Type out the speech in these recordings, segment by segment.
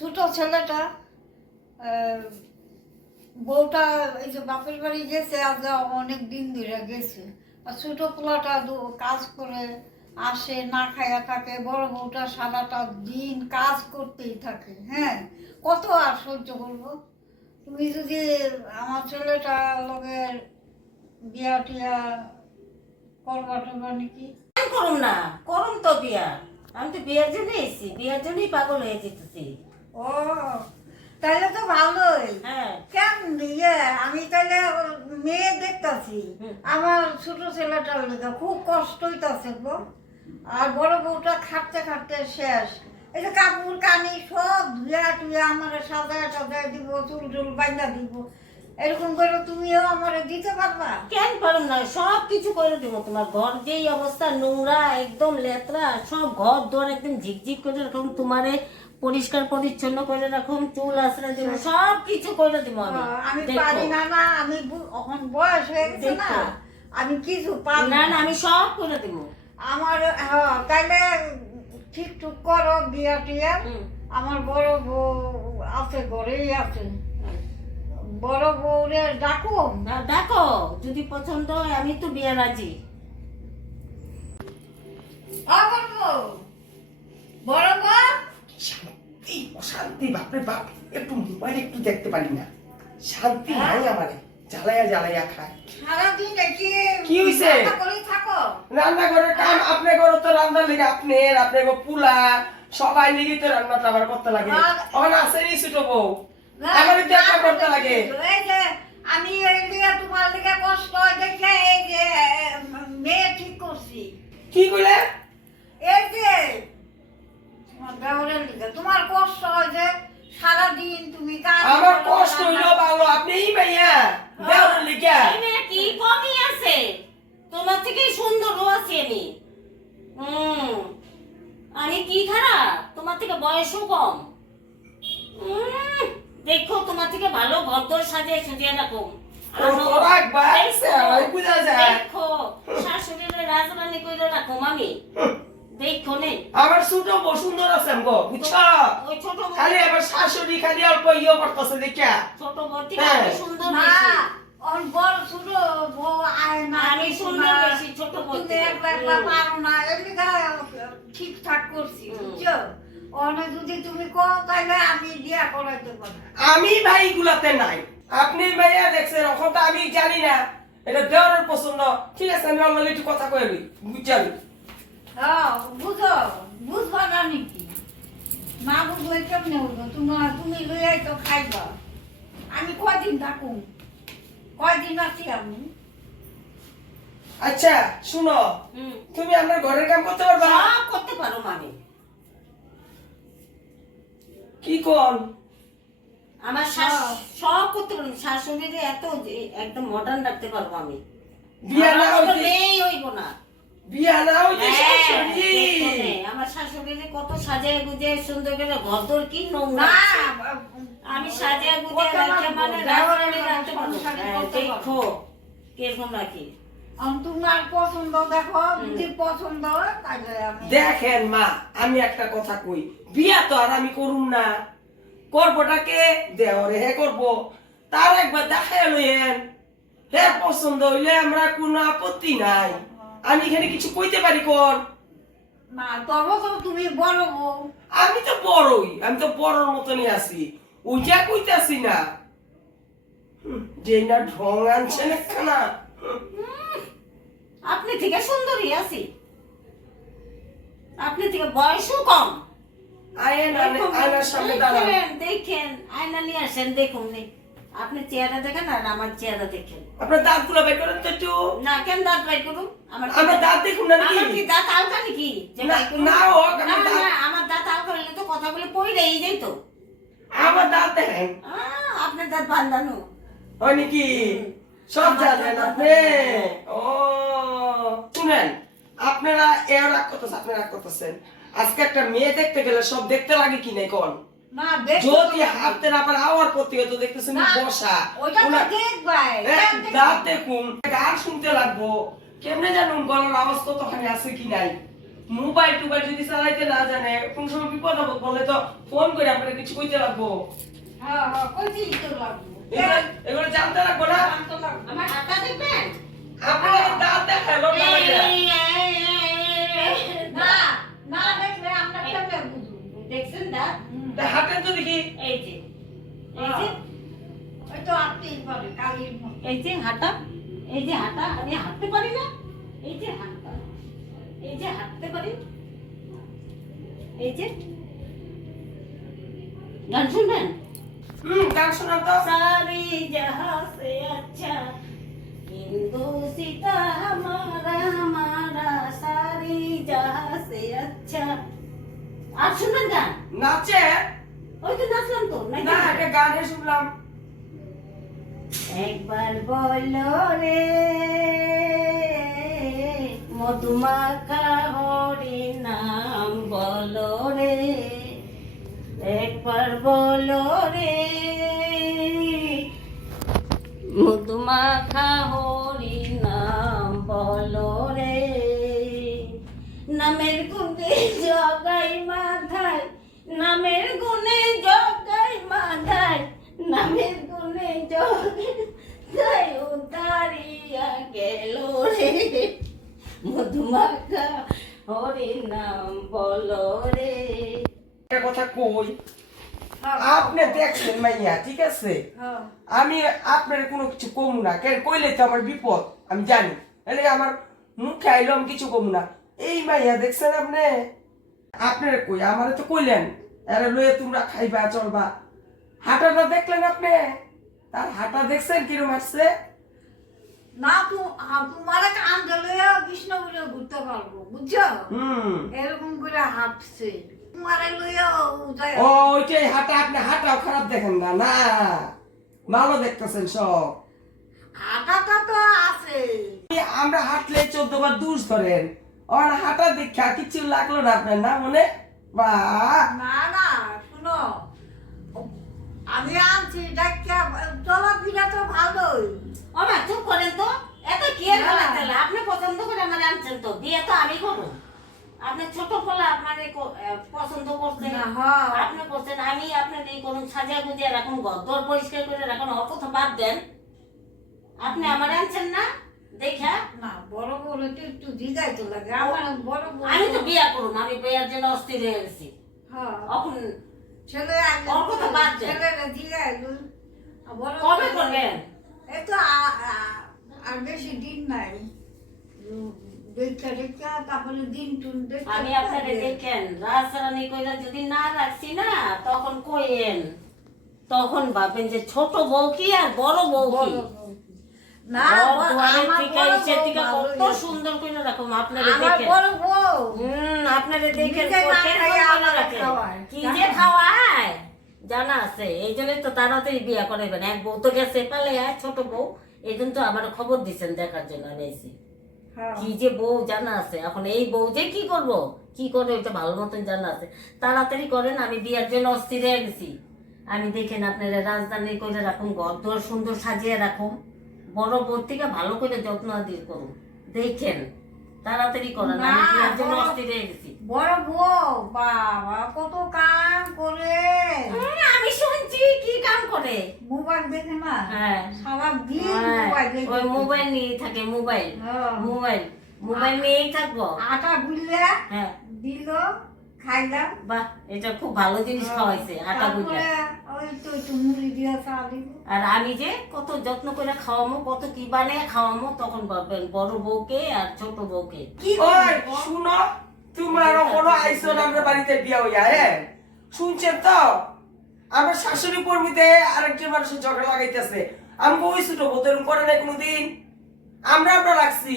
ছোট ছেলেটা বউটা এই যে বাপের বাড়ি গেছে, আজ অনেক দিন ধরে গেছে। আর ছোট পোলাটা কাজ করে আসে, না খাইয়া থাকে। বড় বউটা সারাটা দিন কাজ করতেই থাকে। হ্যাঁ, কত আর সহ্য করবো? তুমি যদি আমার ছেলেটা লগে বিয়া টিয়া করবা টরবা নাকি? করুম না, করুম তো বিয়া। আমি তো বিয়ার জন্য এসেছি, বিয়ার জন্যই পাগল হয়ে যেতেছি। ও, তাহলে তো ভালোই। হ্যাঁ, কেমন ইয়ে, আমি তাহলে মেয়ে দেখতেছি। আমার ছোট ছেলেটার লেগে খুব কষ্ট হইতাছে গো। আর বড় বউটা খাটতে খাটতে শেষ। এই যে কাপড় কানি সব ধুয়া টুয়া আমার সাজায় টাজায় দিব, চুল টুল বাইন্দা দিব। এরকম করে তুমিও আমার দিতে পারবা? কেন পারুম না, সব কিছু করে দিব। তোমার ঘর যেই অবস্থা, নোংরা একদম লেতরা, সব ঘর দর একদম ঝিকঝিক করে রাখুন, তোমারে পরিষ্কার পরিচ্ছন্ন করে রাখুন, চুল আশ্রয় দিব, সব কিছু করে দিব আমি। আমি দেখো। পারি না, না আমি এখন বয়স হয়ে গেছে না, দেখো। আমি কিছু পারি না না, আমি সব করে দিব। আমার তাইলে ঠিক টুক করো বিয়া টিয়া। আমার বড় বউ আছে, ঘরেই আছে। বড় বউরে ডাকো। দেখো, যদি পছন্দ হয় আমি তো বিয়ে রাজি। আমার বউ, বড় বউ, শান্তি অশান্তি, বাপরে বাপ, একটু মোবাইল একটু দেখতে পারি না, শান্তি নাই আমারে, জ্বালাইয়া জ্বালাইয়া খায়। সারাদিন দেখি কি হইছে? করেই থাকো। রান্নাঘরের কাম আপনি করো তো, রান্নার লেগে আপনি পোলা সবাই লেগে তো রান্নাটা আবার করতে লাগে। আমার আছে নি ছোট বউ, আমারই তো একটা করতে লাগে। এই যে আমি এই লিগে তোমার লিগে কষ্ট হয় দেখে এই যে মেয়ে ঠিক করছি। কি কইলে? এই যে তোমার দেওরের লিগে তোমার কষ্ট হয় যে সারাদিন তুমি কাজ আমার করো, কষ্ট রান্না হইলো ভালো, আপনি এই ভাইয়া দেওয়ার লিগা। এই মেয়ে কি কমই আছে? তোমার থেকে সুন্দরও আছি আমি। আমি কি খারাপ? তোমার থেকে বয়সও কম। দেখো, তোমার থেকে ভালো ঘর সাজিয়ে সুজিয়ে রাখো। দেখো, শাশুড়ির রাজরানী কইলে রাখো আমি। দেখো নে, আমার ছোট বউ সুন্দর আছে গো, বুঝছো? ওই ছোট বউ, খালি আমার শাশুড়ি খালি অল্প ইয়ে করতেছে দেখা। ছোট বউ থেকে হ্যাঁ। আমি সুন্দর মা, বেশি। ওর বড় ছোট বউ আয় না, আমি সুন্দর বেশি ছোট বউ তুমি থেকে। একলা একলা পারো না, এর লিগে ঠিকঠাক করছি, বুঝছো? ওনে যদি তুমি কও তাহলে আমি বিয়া করাইতে পারি। আমি ভাই গুলাতে নাই, আপনি ভাইয়া দেখছেন, এখন তো আমি জানি না এটা দেওয়ার পছন্দ। ঠিক আছে, আমি অন্য একটু কথা কইবি, বুঝছালি? হ্যাঁ, বুঝো, বুঝবা না নাকি? না বুঝলে কেমনে হইব? তুমি লইয়াই তো খাইবা। আমি কয়দিন থাকুম, কয়দিন আছি আমি? আচ্ছা শুনো, তুমি আমার ঘরের কাম করতে পারবা? সব করতে পারো মানে। কি কোন? আমার সব করতে পারবো। শাশুড়ির এত একদম মডার্ন রাখতে পারবো আমি। বিয়া না আমার মতো হইতে, মেয়েই হইব না। বিয়া না হইতে হ্যাঁ, শাশুড়ি। দেখো নে, আমার শাশুড়ির কত সাজায় গুজে সুন্দর করে ঘর দর কি নোংরা না, আছে। আমি সাজায় গুজে রাখতে মানে রাজরানী রাখতে পারবো। হ্যাঁ, দেখো কিরকম রাখি। তোমার পছন্দ দেখো, যদি পছন্দ হয় তাহলে আমি দেখেন মা, আমি একটা কথা কই, বিয়া তো আর আমি করুম না, করবোটাকে দেওয়ারে হে করবো, তার একবার দেখায় লইয়েন, হে পছন্দ হইলে আমরা কোনো আপত্তি নাই, আমি এখানে কিছু কইতে পারি কোন? না, তবে তো তুমি বড় বউ। আমি তো বড়ই, আমি তো বড়র মতনই আছি, ওইটা কইতাছি না। যে না ঢং আনছেন একখানা। আপনি থেকে সুন্দরী আছি, আপনি থেকে বয়সও কম। আয়নার সামনে দাঁড়ান। দেখেন, আয়না নিয়ে আসেন, দেখুন নে। আপনি চেহারা দেখেন আর আমার চেহারা দেখেন। আপনার দাঁতগুলো বের করেন তো একটু। না, কেন দাঁত বাইর করুন? আমার দাঁত দেখুন না নাকি? আমার কি দাঁত আলকা নাকি যে না, বাইর করুন? না হোক, না, আমার দাঁত- না, আমার দাঁত আলকা হলে তো কথাগুলো পড়েই যেত। আমার দাঁত দেখেন, আপনার দাঁত বাঁধানো। হয় নাকি? সব জানেন আপনি। ও শুনেন, আপনারা এর রাগ করতেছেন, আপনি রাগ করতেছেন। আজকে একটা মেয়ে দেখতে গেলে সব দেখতে লাগে কি নাই কোন? না, দেখো যদি তো। হাতে না পারে আওয়ার প্রতি তো দেখতেছেন না, বসা, ওইটা তো ওনার- দেখবাই। দাঁত দেখুন, গান শুনতে লাগবো, কেমনে জানুন গলার আওয়াজ কতখানি আছে কি নাই? মোবাইল টোবাইল যদি চালাইতে না জানে কোন সময় বিপদ আপদ বললে তো ফোন করে আপনাকে কিছু কইতে লাগবো। হ্যাঁ হ্যাঁ কইতেই তো লাগবো। এগুলো জানতে লাগবো না। জানতে লাগবো। আমার হাতটা দেখবেন? আপনার দাঁত দেখায় লম্বা লাগে। না না দেখলে আমরা কেমনে বুঝবো? দেখছেন না? তা হাতের তো দেখি। এই যে এই যে ওই তো আটতেই পারে কালির মতো। এই যে হাঁটা, এই যে হাঁটা, আমি হাঁটতে পারি না। এই যে হাঁটা, এই যে হাঁটতে পারি, এই যে গান শুনবেন? গান শোনান তো। सारी जहां से अच्छा हिंदू सीता हमारा हमारा सारी जहां से अच्छा। আর শুনবেন গান? নাচে ওই তো নাচলাম তো নাকি? না একটা গানে শুনলাম। একবার বলো রে মধুমাখা হরি নাম বলো রে, একবার বলো রে মধুমাখা হরি নাম বলো রে, নামের গুণে জগাই মাথায়, নামের গুণে জগাই মাথায়, নামের গুণে জগাই উতারিয়া গেল রে মধুমাখা হরি নাম বলো রে। একটা কথা কই, আপনি দেখছেন মাইয়া ঠিক আছে, হ্যাঁ আমি আপনার কোনো কিছু কম না, কেন কইলে তো আমার বিপদ আমি জানি, এলে আমার মুখে আইলো আমি কিছু কম না। এই মাইয়া দেখছেন আপনি, আপনার কই আমারে তো কইলেন আরে লয়ে তোমরা খাইবা চলবা, হাঁটাটা দেখলেন আপনি, তার হাঁটা দেখছেন কিরম আসছে? না তোমার কান ধরে বিষ্ণুপুরে ঘুরতে পারবো বুঝছো? এরকম করে হাঁটছে তোমার লইয়া উঠায়। ও ওইটাই হাঁটা, আপনি হাঁটাও খারাপ দেখেন না, না ভালো দেখতেছেন সব। হাঁটাটা তো আছে। আমরা হাঁটলে 14 বার দুষ ধরেন, আর হাঁটা দেখা কিছু লাগলো না আপনার না মনে? বাহ না না শুনো, আমি আনছি ডাক্কা চলাফেরা তো ভালোই। ও মা চুপ করেন তো, এত কি আর বলা চলে? আপনি পছন্দ করে আমার আনছেন তো, বিয়ে তো আমি করবো। আপনি ছোট ফলা আপনার পছন্দ করছেন, না, হ্যাঁ। আপনি করছেন, আমি আপনার এই কোন সাজিয়া গুজিয়া রাখুন, ঘর পরিষ্কার করে রাখুন, অত কথা বাদ দেন। আপনি আমার আনছেন না দেখা? না বড় বড় একটু দিদাই তো লাগে আমার বড় বড়। আমি তো বিয়া করুন, আমি বিয়ার জন্য অস্থির হয়ে গেছি। হ্যাঁ এখন ছেলে ওর কথা বাদ দেন। ছেলেরা দিদাই বড় কবে করবেন? এই তো আর বেশি দিন নাই। দেখা তারপরে দিন টুন দেখতে আমি আপনাকে দেখেন রাজরানী কইরা যদি না রাখছি না তখন কইেন, তখন ভাবেন যে ছোট বউ কি আর বড় বউ কি। না আমার আমার থেকে বড় ইসে বউ থেকে ভালোই কত আছে। সুন্দর কইরা রাখুন আপনারে আমার দেখেন। বড় বউ আপনারে দেখেন নিজে না কত খাইয়া সুন্দর আমারে রাখেন। খাওয়ায়। কি যে খাওয়ায় জানা আছে, এই জন্য তো তাড়াতাড়ি বিয়া করাইবেন। এক বউ তো গেছে পালে ছোট বউ, এই জন্য তো আমার খবর দিচ্ছেন দেখার জন্য আমি এসেছি। হ্যাঁ। কি যে বউ জানা আছে, এখন এই বউ যে কি করব কি করে ওইটা ভালো মতন জানা আছে। তাড়াতাড়ি করেন, আমি বিয়ার জন্য অস্থির হয়ে গেছি। আমি দেখেন আপনারা রাজধানী করে রাখুন, ঘর দর সুন্দর সাজিয়ে রাখুন, বড় বউ থেকে ভালো করে যত্ন আদির করুন। দেখেন তাড়াতাড়ি করেন, আমি না, বিয়ার জন্য বড়- অস্থির হয়ে গেছি। বড় বউ বাবা কত কাম করে, আমি শুনছি কি কাম করে। মোবাইল দেখে না হ্যাঁ সারা দিন হ্যাঁ, মোবাইল দেখে। ওই মোবাইল নিয়ে থাকে, মোবাইল হ্যাঁ। মোবাইল নিয়েই থাকবো। আটা গুললে হ্যাঁ দিল খাইলাম। বাহ, এটা খুব ভালো জিনিস খাওয়াইছে আটা গুঁড়া। তারপরে ওই তো একটু মুড়ি দিয়ে চা দিব। আর আমি যে কত যত্ন করে খাওয়ামো, কত কি বানিয়ে খাওয়ামো, তখন ভাববেন বড় বউকে আর ছোট বউকে। কি ওই করবো? শুনো, তোমার কোনো আইসো না আমরা বাড়িতে বিয়া হইয়া, হ্যাঁ শুনছেন তো? আমার শাশুড়ি কর্মীতে আরেকজন মানুষের ঝগড়া লাগাইতেছে, আমাকে ওই ছোট বোতল করে নাই কোনোদিন, আমরা রাখছি,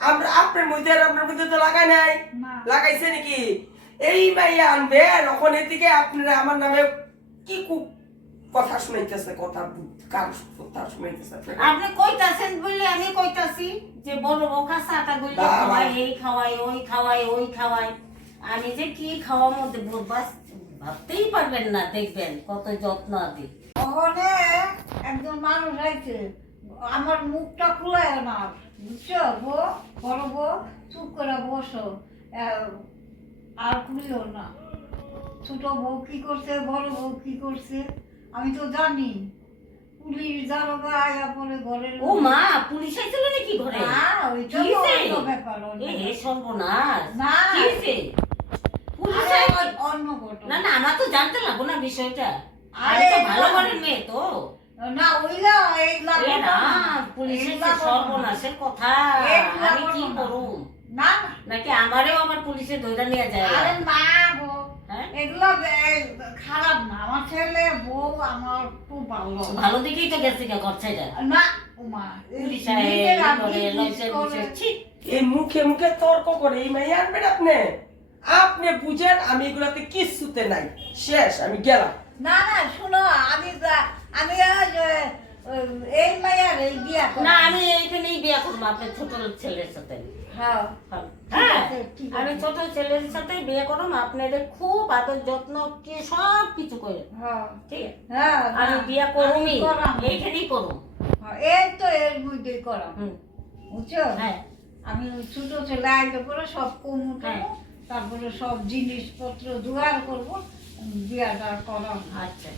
আমরা আপনার মধ্যে আর আপনার মধ্যে তো লাগাই নাই, না। লাগাইছে নাকি? এই মাইয়া আনবে ওখানে থেকে আপনারা আমার নামে কি কথা শুনাইতেছে, কথা কথা শুনাইতেছে আপনারা? আপনি কইতাছেন বলে আমি কইতাছি যে বড় বউ কাছে আটা গুলি বাবা। খাওয়াই, এই খাওয়াই ওই খাওয়াই ওই খাওয়াই। আমি যে কি খাওয়ার মধ্যে বাস ভাবতেই পারবেন না, দেখবেন কত যত্ন আদি। ওখানে একজন মানুষ আইছে, আমার মুখটা খুলে না বুঝছো বউ, বড় বউ চুপ করে বসো, আর খুলিও না। ছোট বউ কি করছে, বড় বউ কি করছে আমি তো জানি। পুলিশ দারোগা আয়া পরে ঘরের ও মা, পুলিশ আইছিল নাকি ঘরে? না, ওইটা কি তো হইছে? অন্য ব্যাপার, অন্য এ ব্যাপার। সর্বনাশ। না। কি হইছে? পুলিশ আরে আইছে? অন্য ঘটনা। না না, আমার তো জানতে লাগবো না বিষয়টা। আরে আমি তো ভালো না। ঘরের মেয়ে তো। না ওইলা এইগুলা এ না, ঘটনা। পুলিশের এইগুলা যে ঘটনা। সর্বনাশের কথা, এইগুলা আমি কি ঘটনা। করুম? না না। নাকি আমারেও আমার পুলিশে ধরে নিয়ে যায়? আরে না গো, হ্যাঁ? এগুলো খারাপ না। আমার ছেলে বউ আমার খুব ভালো। ভালো দেখেই তো গেছে গা ঘর ছাইরা। না উমা, পুলিশ নিজের আয় আগে করে জিনিস লইছে করে। লইছে, ছি। এই মুখে মুখে তর্ক করে এই মাইয়া আনবেন আপনি? আপনি বুঝেন আমি এগুলাতে কিচ্ছুতে নাই, শেষ, আমি গেলাম। না না শুনো, আমি আমি আজ, এই মাইয়ার এই বিয়া করব। না, আমি এইখানেই বিয়ে করবো আপনার ছোট ছেলের সাথে। হ্যাঁ হ্যাঁ, আছে, ঠিক আছে। আমি ছোট ছেলের সাথে বিয়ে করবো, আপনাদের খুব আদর যত্ন কি সব কিছু করে, হ্যাঁ ঠিক আছে? হ্যাঁ, আমি না, বিয়ে করবই, আমি করাম। এইখানেই করবো। হ্যাঁ, এই তো এর মধ্যে করাম, হুম, বুঝছো? হ্যাঁ। আমি ছোট ছেলে আইলে পরে সব কমু হ্যাঁ। তারপরে সব জিনিসপত্র জোগাড় করবো, বিয়াটা করাম। আচ্ছা।